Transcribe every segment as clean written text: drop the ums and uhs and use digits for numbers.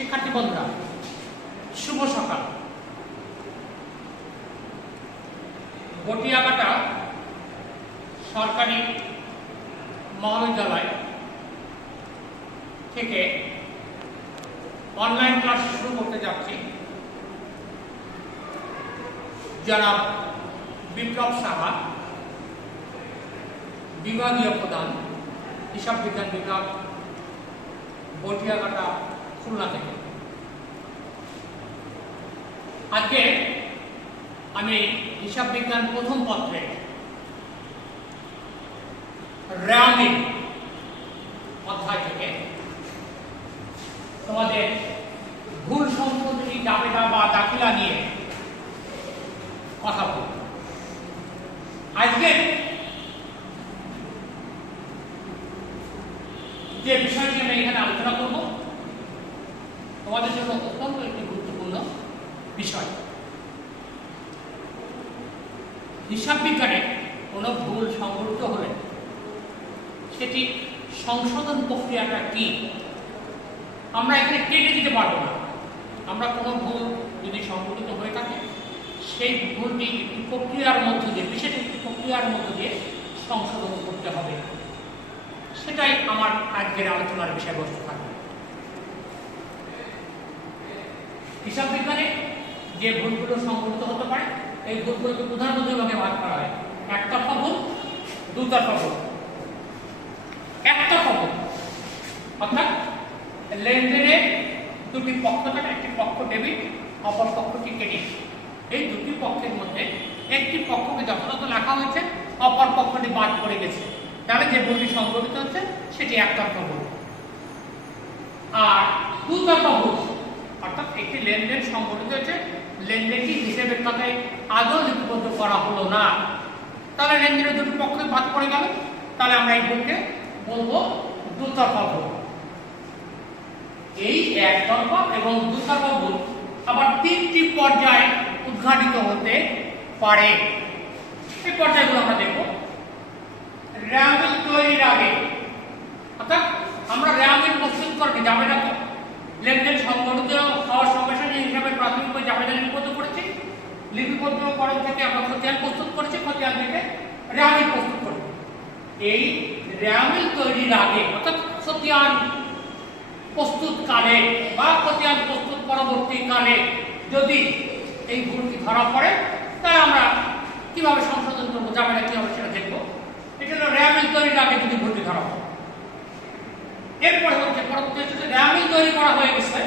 শিক্ষার্থী বন্ধুরা, শুভ সকাল। গটিয়াঘাটা সরকারি মহাবিদ্যালয় থেকে অনলাইন ক্লাস শুরু করতে যাচ্ছি। জনাব বিপ্লব সাহা, বিভাগীয় প্রধান, হিসাব বিজ্ঞান বিভাগ, গটিয়াঘাটা, খুলনা থেকে। আজকে আমি হিসাব বিজ্ঞান প্রথম পত্রে রামিং অধ্যায় থেকে তোমাদের ভুল সংশোধনী জাবেদা বা দাখিলা নিয়ে কথা বলব। আজকে যে বিষয়টি আমি এখানে আলোচনা করব তোমাদের জন্য অত্যন্ত একটি গুরুত্বপূর্ণ বিষয়। হিসাব বিজ্ঞানে কোনো ভুল সংঘটিত হলে সেটি সংশোধন প্রক্রিয়াটা কি আমরা এখানে কেটে দিতে পারবো না। আমরা কোনো ভুল যদি সংঘটিত হয়ে থাকে সেই ভুলটি একটি প্রক্রিয়ার মধ্য দিয়ে, বিশেষ একটি প্রক্রিয়ার মধ্য দিয়ে সংশোধন করতে হবে। সেটাই আমার আজকের আলোচনার বিষয়বস্তু থাকবে। হিসাব বিজ্ঞানে যে ভুলগুলো সংঘটিত হতে পারে এই ভুলগুলোকে প্রধান দুই ভাগে ভাগ করা হয়। একতরফা ভুল, দুতরফা ভুল। একতরফা ভুল অর্থাৎ লেনদেনে দুটি পক্ষ থাকে, একটি পক্ষ ডেবিট, অপর পক্ষটি ক্রেডিট। এই দুটি পক্ষের মধ্যে একটি পক্ষকে যথাযথ লেখা হয়েছে, অপর পক্ষটি বাদ পড়ে গেছে, তাহলে যে ভুলটি সংঘটিত হচ্ছে সেটি একতরফা ভুল। আর দুতরফা ভুল অর্থাৎ একটি লেনদেন সংঘটিত হয়েছে, লেনদেনটি হিসেবের খাতায় আদৌ লিপিবদ্ধ করা হলো না, তাহলে লেনদেনের দুটি পক্ষে বাদ পড়ে গেল, তাহলে আমরা এই ভুলকে বলবো দুতরফা ভুল। এই একতরফা এবং দুতরফা ভুল আবার তিনটি পর্যায়ে উদ্ঘাটিত হতে পারে। এই পর্যায়গুলো আমরা দেখব। র্যামিল তৈরির আগে অর্থাৎ আমরা র্যামিল প্রস্তুত করি, জাবেদা লেনদেন সংঘটিত হওয়ার সঙ্গে সঙ্গে হিসাবে প্রাথমিক জাবেদা লিপিবদ্ধ করেছি, লিপিবদ্ধকরণ থেকে আমরা খতিয়ান প্রস্তুত করেছি, খতিয়ান থেকে র্যামিল প্রস্তুত করি। এই র্যামিল তৈরির আগে অর্থাৎ খতিয়ান প্রস্তুতকালে বা খতিয়ান প্রস্তুত পরবর্তীকালে যদি এই ভুলটি ধরা পড়ে তাহলে আমরা কিভাবে সংশোধন করবো, জাবেদা কি হবে সেটা দেখবো। এটা হলো র্যামিল তৈরির আগে যদি ভুলটি ধরা পড়ে। এরপরে হচ্ছে পরবর্তী হচ্ছে র্যামিল তৈরি করা হয়ে গেছে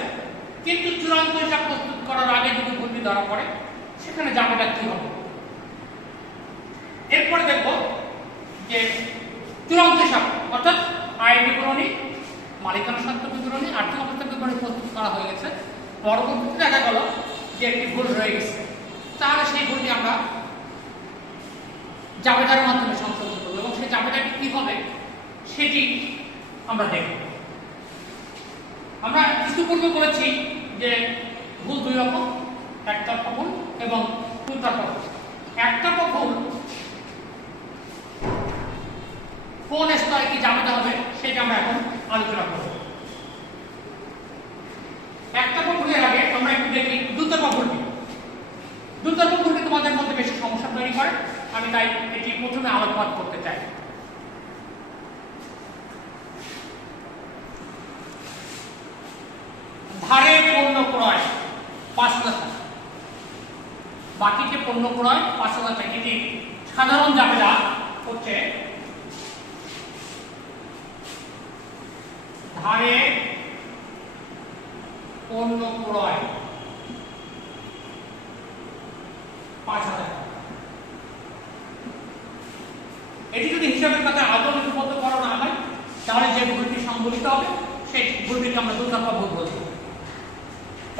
কিন্তু চূড়ান্ত হিসাব প্রস্তুত করার আগে যদি ভুলটি ধরা পড়ে সেখানে জাবেদা কি হবে। এরপরে দেখব যে চূড়ান্ত হিসাব অর্থাৎ আয় বিবরণী, মালিকানা সত্ত্ব বিবরণী, আর্থিক অবস্থা বিবরণী প্রস্তুত করা হয়ে গেছে, পরবর্তীতে দেখা গেল যে একটি ভুল রয়ে গেছে, তাহলে সেই ভুলটি আমরা জাবেদার মাধ্যমে সংশোধন করব এবং সেই জাবেদাটি কি হবে সেটি আমরা দেখব। আমরা ইতিপূর্বে বলেছি যে ভুল দুই রকম, একতরফা ভুল এবং দুতরফা ভুল। একতরফা ভুল কোন স্তরে কি জাবেদা হবে সেটা আমরা এখন আলোচনা করব। একতরফা ভুলের আগে আমরা একটু দেখি দুতরফা ভুলটি। দুতরফা ভুলটি তোমাদের মধ্যে বেশি সমস্যা তৈরি করে, আমি তাই এটি প্রথমে আলোকপাত করতে চাই। ধারে পণ্য ক্রয় ৫,০০০ টাকা, বাকিতে পণ্য ক্রয় ৫,০০০ টাকা। এটি সাধারণ জাবেদা হচ্ছে ধারে পণ্য ক্রয় ৫,০০০ টাকা। এটি যদি হিসাবের খাতায় আদৌ লিপিবদ্ধ করা না হয় তাহলে যে ভুলটি সংঘটিত হবে সেই ভুলটিকে আমরা দুতরফা ভুল বলবো।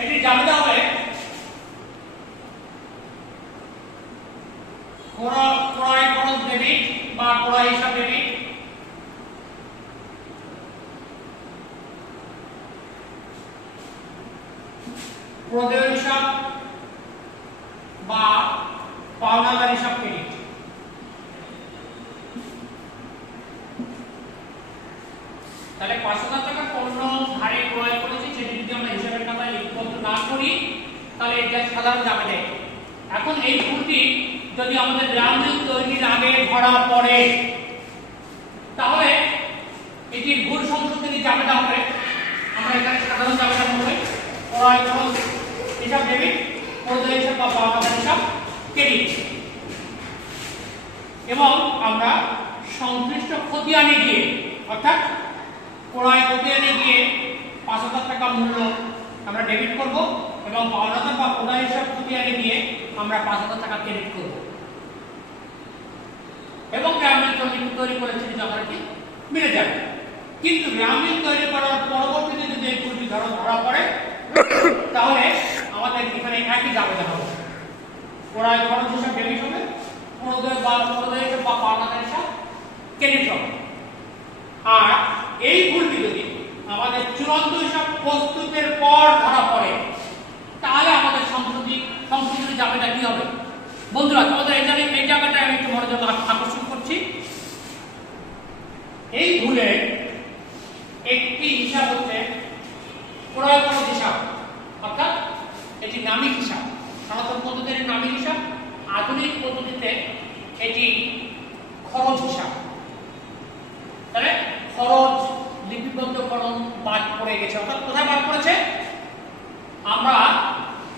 এটি জাবেদা হবে ক্রয় খরচ ডেবিট বা ক্রয় হিসাব ডেবিট, প্রদেয় হিসাব বা পাওনাদার হিসাব ক্রেডিট। তাহলে ৫,০০০ টাকা পণ্য ধারে ক্রয় করেছি সেটি যদি আমরা হিসাবের না করি তাহলে এটা সাধারণ যাবে না। এখন এই ভুলটি যদি আমাদের রাউন্ডিং তৈরির আগে ধরা পড়ে তাহলে এটির ভুল সংশোধনী জাবেদা হবে। আমরা এখানে সাধারণ জাবেদা করব ক্রয় খরচ হিসাব ডেবিট, প্রদেয় হিসাব বা পাওনা হিসাব ক্রেডিট, এবং আমরা সংশ্লিষ্ট খতিয়ানে গিয়ে অর্থাৎ ক্রয় খতিয়ানে গিয়ে ৫০০০ টাকা মূল্য আমরা ডেবিট করব এবং পাওনাদার বা প্রদায় হিসাব খতিয়ানে গিয়ে আমরা ৫০০০ টাকা ক্রেডিট করব এবং গ্রামীণ তৈরি করেছি যথারীতি মিলে যাবে। কিন্তু গ্রামীণ তৈরি করার পরবর্তীতে যদি এই ভুলটি ধরা পড়ে তাহলে আমাদের এখানে একই জাবেদা হবে, ক্রয় খরচ হিসাব ডেবিট হবে, প্রদেয় হিসাব বা পাওনাদার হিসাব ক্রেডিট হবে। আর এই ভুলটি যদি আমাদের চূড়ান্ত হিসাব প্রস্তুতের পর ধরা পড়ে তাহলে আমাদের সংশোধনী জাবেদা কি হবে? বন্ধুরা তোমাদের এই জায়গাটা আমি একটু মনোযোগ আকর্ষণ করছি। এই ভুলের একটি হিসাব হচ্ছে ক্রয় খরচ হিসাব, অর্থাৎ এটি নামিক হিসাব। সনাতন পদ্ধতির নামিক হিসাব, আধুনিক পদ্ধতিতে এটি খরচ হিসাব। তাহলে খরচ লিপিবদ্ধকরণ বাদ পড়ে গেছে, অর্থাৎ কোথায় বাদ পড়েছে? আমরা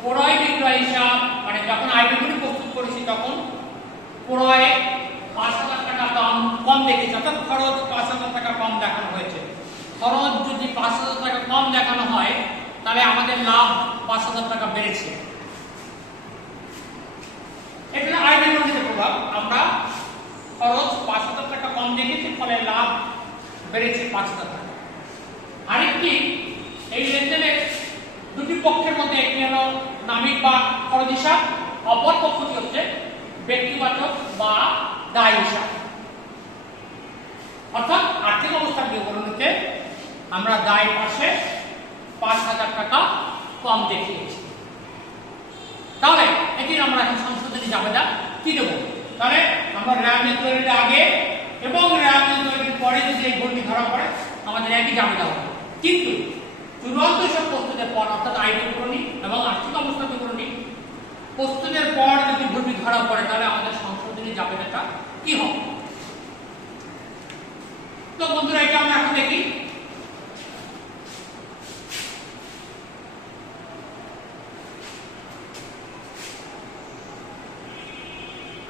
ক্রয় বিক্রয় হিসাব মানে যখন আইডেন্টিটি প্রস্তুত করেছি তখন ক্রয় ৫০০০ টাকা কম দেখেছি, অর্থাৎ খরচ ৫০০০ টাকা কম দেখানো হয়েছে। খরচ যদি ৫০০০ টাকা কম দেখানো হয় তাহলে আমাদের লাভ ৫০০০ টাকা বেড়েছে। এটা আইডেন্টিটির প্রভাব। আমরা খরচ ৫০০০ টাকা কম দেখেছি, ফলে লাভ বেড়েছে ৫০০০ টাকা। আরেকটি এই লেনদেনের দুটি পক্ষের মধ্যে একটি হলো নামিক বা খরচ হিসাব, অপর পক্ষটি হচ্ছে ব্যক্তিবাচক বা দায় হিসাব। অর্থাৎ আর্থিক অবস্থার বিবরণীতে আমরা দায় পাশে ৫০০০ টাকা কম দেখিয়েছি। তাহলে এটির আমরা এখন সংশোধনী জাবেদা কি দেব? তাহলে আমরা গ্রামীণ তৈরির আগে এবং গ্রামীণ তৈরির পরে যদি এই ভুলটি ধরা পড়ে আমাদের একই জাবেদা হবে। কিন্তু চূড়ান্ত হিসাব প্রস্তুতের পর অর্থাৎ আয় বিবরণী এবং আর্থিক অবস্থা বিবরণী প্রস্তুতের পর যদি ভুলটি ধরা পড়ে তাহলে আমাদের সংশোধনী জাবেদাটা কি হবে? তো বন্ধুরা এটা আমরা এখন দেখি।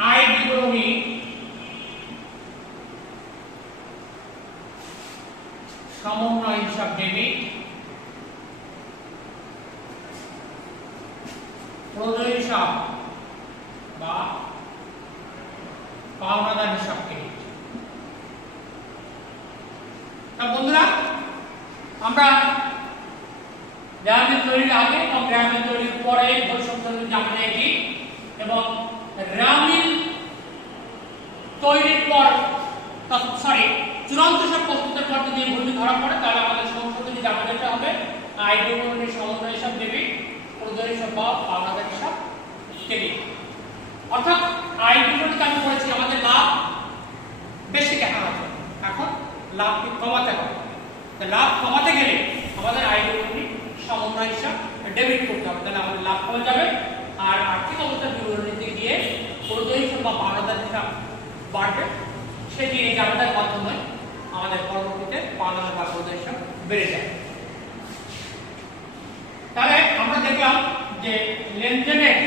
আয় বিবরণী সমন্বয় হিসাব ডেবিট, প্রদেয় হিসাব বা পাওনাদার হিসাব ক্রেডিট। বন্ধুরা আমরা গ্রামীণ তৈরির আগে এবং গ্রামীণ তৈরির পরে ভুল সংশোধনী জাবেদা এটি, এবং গ্রামীণ তৈরির পর চূড়ান্ত হিসাব প্রস্তুতের পর যদি ভুলটি ধরা পড়ে তাহলে আমাদের সংশোধনী জাবেদাটা হবে আয় বিবরণী সমন্বয় হিসাব ডেবিট, প্রদেয় হিসাব বা পাওনাদার হিসাব ক্রেডিট। অর্থাৎ আয় বিবরণীতে আমি বলেছি আমাদের লাভ বেশি দেখানো আছে, এখন লাভকে কমাতে হবে। লাভ কমাতে গেলে আমাদের আয় বিবরণী সমন্বয় হিসাব ডেবিট করতে হবে, তাহলে আমাদের লাভ কমে যাবে। আর আর্থিক অবস্থার বিবরণীতে গিয়ে প্রদেয় হিসাব বা পাওনাদার হিসাব বাড়বে, সেটি এই জাবেদার মাধ্যমে আমাদের পরবর্তীতে পাওনাদার বা প্রদেয় হিসাব বেড়ে যায়। তাহলে আমরা দেখলাম যে লেনদেনের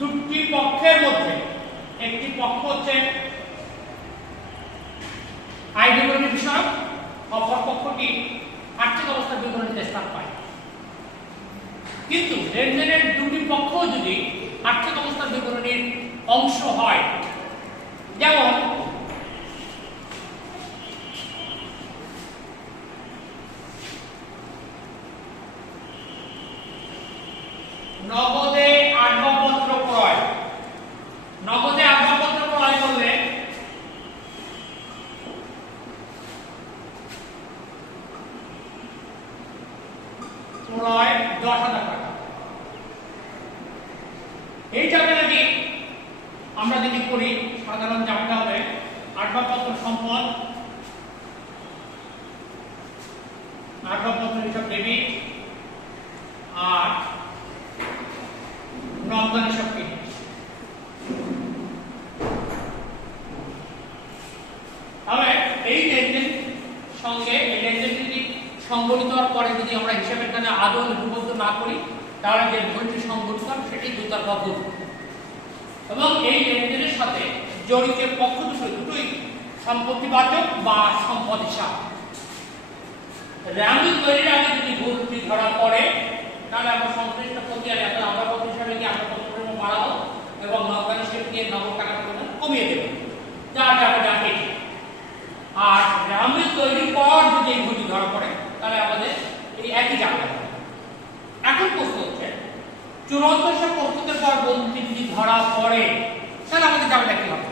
দুটি পক্ষের মধ্যে একটি পক্ষ হচ্ছে আয় বিবরণী বিষয়ক, অপর পক্ষটি আর্থিক অবস্থার বিবরণীতে স্থান পায়। কিন্তু লেনদেনের দুটি পক্ষ যদি আর্থিক অবস্থার বিবরণীর অংশ হয়, যেমন নগদে আসবাবপত্র ক্রয়, নগদে আসবাবপত্র ক্রয় করলে ক্রয় ১০,০০০ টাকা। এই জায়গাটি আমরা যদি করি সাধারণ জাবেদা হবে আসবাবপত্র সম্পদ, আসবাবপত্র হিসাব ডেবিট, আর নগদান হিসাব কেটে তাহলে এই লেনদেন সঙ্গে এই লেনদেন যদি সংগঠিত হওয়ার পরে যদি আমরা হিসাবের কানে আদৌ লিপিবদ্ধ না করি তাহলে যে ভুলটি সংগঠিত হবে সেটি দুতরফা ভুল এবং এই লেনদেনের সাথে জড়িত পক্ষ দুটোই সম্পত্তিবাচক বা সম্পদ হিসাব রাউন্ডিং তৈরির আগে যদি ভুলটি ধরা পড়ে তাহলে আমরা সংশ্লিষ্ট প্রক্রিয়া যাতে আমরা কত হিসাবে কি আমরা কত পরিমাণ বাড়াবো এবং নগদ হিসেবে দিয়ে নগদ টাকার পরিমাণ কমিয়ে দেব যার যাবে যাকে আর রাউন্ডিং তৈরির পর যদি এই ভুলটি ধরা পড়ে তাহলে আমাদের এই একই জায়গা এখন প্রশ্ন হচ্ছে চূড়ান্ত হিসাব প্রস্তুতের পর ভুলটি যদি ধরা পড়ে তাহলে আমাদের জায়গাটা কি হবে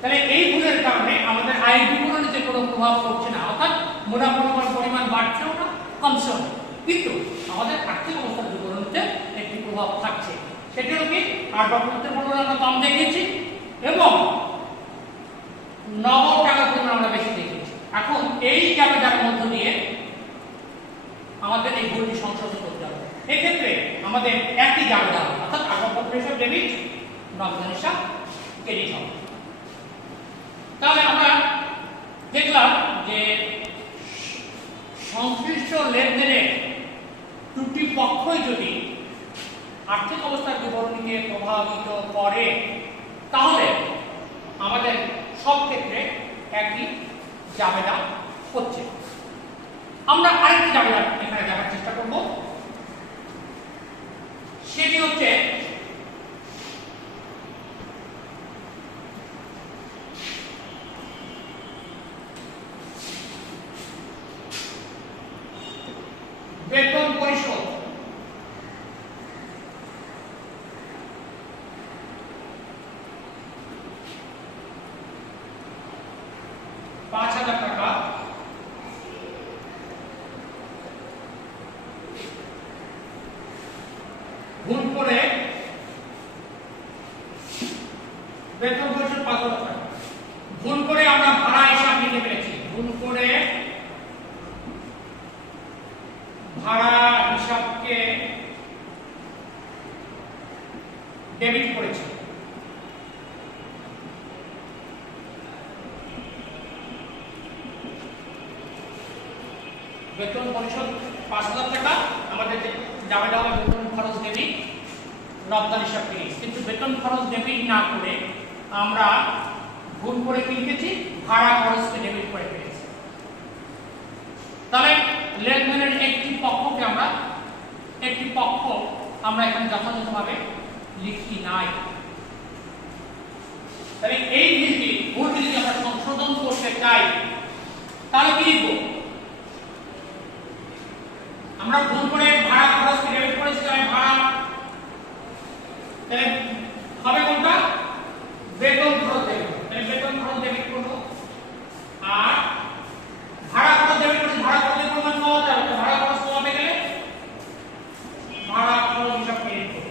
তাহলে এই ভুলের কারণে আমাদের আয় বিবরণীতে কোনো প্রভাব পড়ছে না অর্থাৎ মুনাফার পরিমাণ বাড়ছেও না কমছেও না কিন্তু আমাদের আর্থিক অবস্থার বিবরণীতে একটি প্রভাব থাকছে সেটি হলো কি আটবারের পরিমাণ আমরা কম দেখিয়েছি এবং নগদ টাকার পরিমাণ আমরা বেশি দেখিয়েছি এখন এই জায়গাটার মধ্য দিয়ে আমাদের এই ভুলটি সংশোধন করতে হবে এক্ষেত্রে আমাদের একই জায়গা অর্থাৎ আটবারের হিসাব ডেবিট নগদ হিসাব ক্রেডিট হবে তাহলে আমরা দেখলাম যে সংশ্লিষ্ট লেনদেনের দুটি পক্ষই যদি আর্থিক অবস্থার বিবরণীকে প্রভাবিত করে তাহলে আমাদের সব ক্ষেত্রে একই জাবেদা হচ্ছে আমরা আরেকটি জাবেদা এখানে দেখার চেষ্টা করব সেটি হচ্ছে বেতন পরিশোধ টাকা ভুল করে বেতন পরিশোধ 5,000 টাকা ভুল করে আমরা ভাড়া হিসাব নিতে পেরেছি ভুল করে ভাড়া হিসাবকে ডেবিট করেছি বেতন পরিশোধ 5,000 টাকা আমাদের যাবে দেওয়া বেতন খরচ ডেবিট নগদান হিসাব ক্রেডিট কিন্তু বেতন খরচ ডেবিট না করে আমরা ভুল করে কি লিখেছি ভাড়া খরচকে ডেবিট করে ফেলেছি তাহলে লেনদেনের একটি পক্ষ আমরা এখানে যথাযথভাবে লিখি নাই তাহলে এই ভুলটি যদি আমরা সংশোধন করতে চাই তাহলে কি লিখব আমরা ভুল করে ভাড়া খরচ ডেবিট করেছি তাহলে ভাড়া তাহলে হবে কোনটা বেতন খরচ ডেবিট তাহলে বেতন খরচ ডেবিট করব আর ভাড়া খরচ ডেবিট করেছি ভাড়া খরচের পরিমাণ কমাতে হবে ভাড়া খরচ কমাতে গেলে ভাড়া খরচ হিসাব ক্রেডিট করব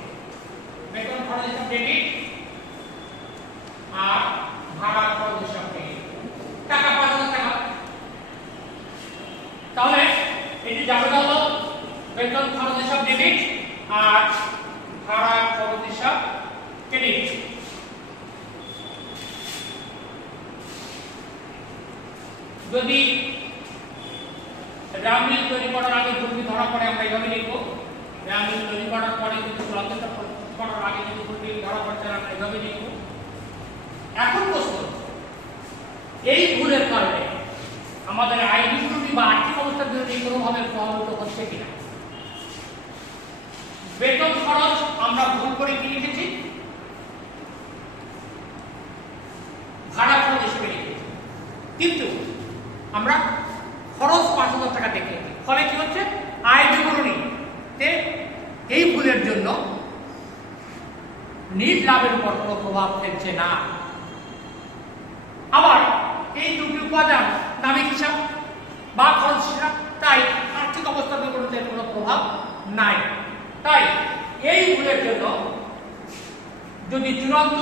বেতন খরচ হিসাব ডেবিট আর ভাড়া খরচ হিসাব ক্রেডিট টাকা 5,000 টাকা তাহলে এটি যাবে হলো বেতন খরচ হিসাব ডেবিট আর ভাড়া খরচ হিসাব ক্রেডিট যদি রামমিল তৈরি করার আগে ভুলটি ধরা পড়ে আমরা এইভাবে লিখব রামমিল তৈরি করার পরে যদি চূড়ান্ত করার আগে যদি ভুলটি ধরা পড়ে তাহলে আমরা এইভাবে লিখব এখন প্রশ্ন এই ভুলের কারণে আমাদের আয় বিবরণী বা আর্থিক অবস্থার জন্য কোনোভাবে প্রভাবিত হচ্ছে কিনা বেতন খরচ আমরা ভুল করে কি লিখেছি ভাড়া খরচ হিসেবে লিখেছি কিন্তু আমরা খরচ 5,000 টাকা দেখেছি ফলে কি হচ্ছে আয় বিবরণীতে এই ভুলের জন্য নিট লাভের উপর কোনো প্রভাব ফেলছে না আবার এই দুটি উপাদান নামিক হিসাব বা খরচ হিসাব তাই আর্থিক অবস্থার বিবরণীতে কোনো প্রভাব নাই তাই এই ভুলের জন্য যদি চূড়ান্ত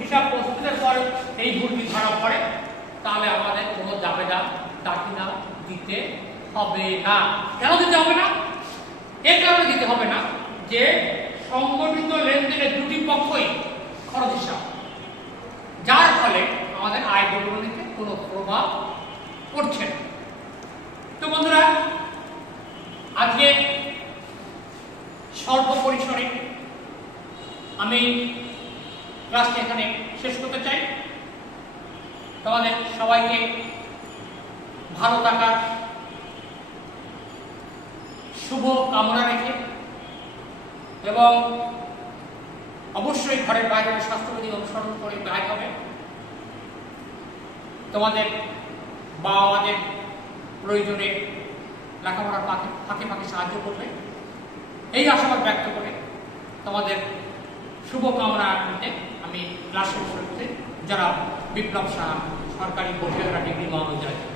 হিসাব প্রস্তুতের পর এই ভুলটি ধরা পড়ে তাহলে আমাদের কোনো জাবেদা দাখিলা দিতে হবে না কেন দিতে হবে না এর কারণে দিতে হবে না যে সংগঠিত লেনদেনের দুটি পক্ষই খরচ হিসাব, যার ফলে আমাদের আয় বিবরণীতে কোনো প্রভাব পড়ছে না। তো বন্ধুরা, আজকে স্বল্প পরিসরে আমি ক্লাসটি এখানে শেষ করতে চাই। তোমাদের সবাইকে ভালো থাকার শুভ কামনা রেখে এবং অবশ্যই ঘরের বাইরে স্বাস্থ্যবিধি অনুসরণ করে ব্যয় হবে, তোমাদের বাবা মাদের প্রয়োজনে লেখাপড়ার ফাঁকে ফাঁকে সাহায্য করবে, এই আশাবাদ ব্যক্ত করে তোমাদের শুভকামনা নিতে আমি ক্লাস শুরু করতে যারা বিপ্লব সাহা, সরকারি পরিষেবা ডিগ্রি মহাবিদ্যালয়।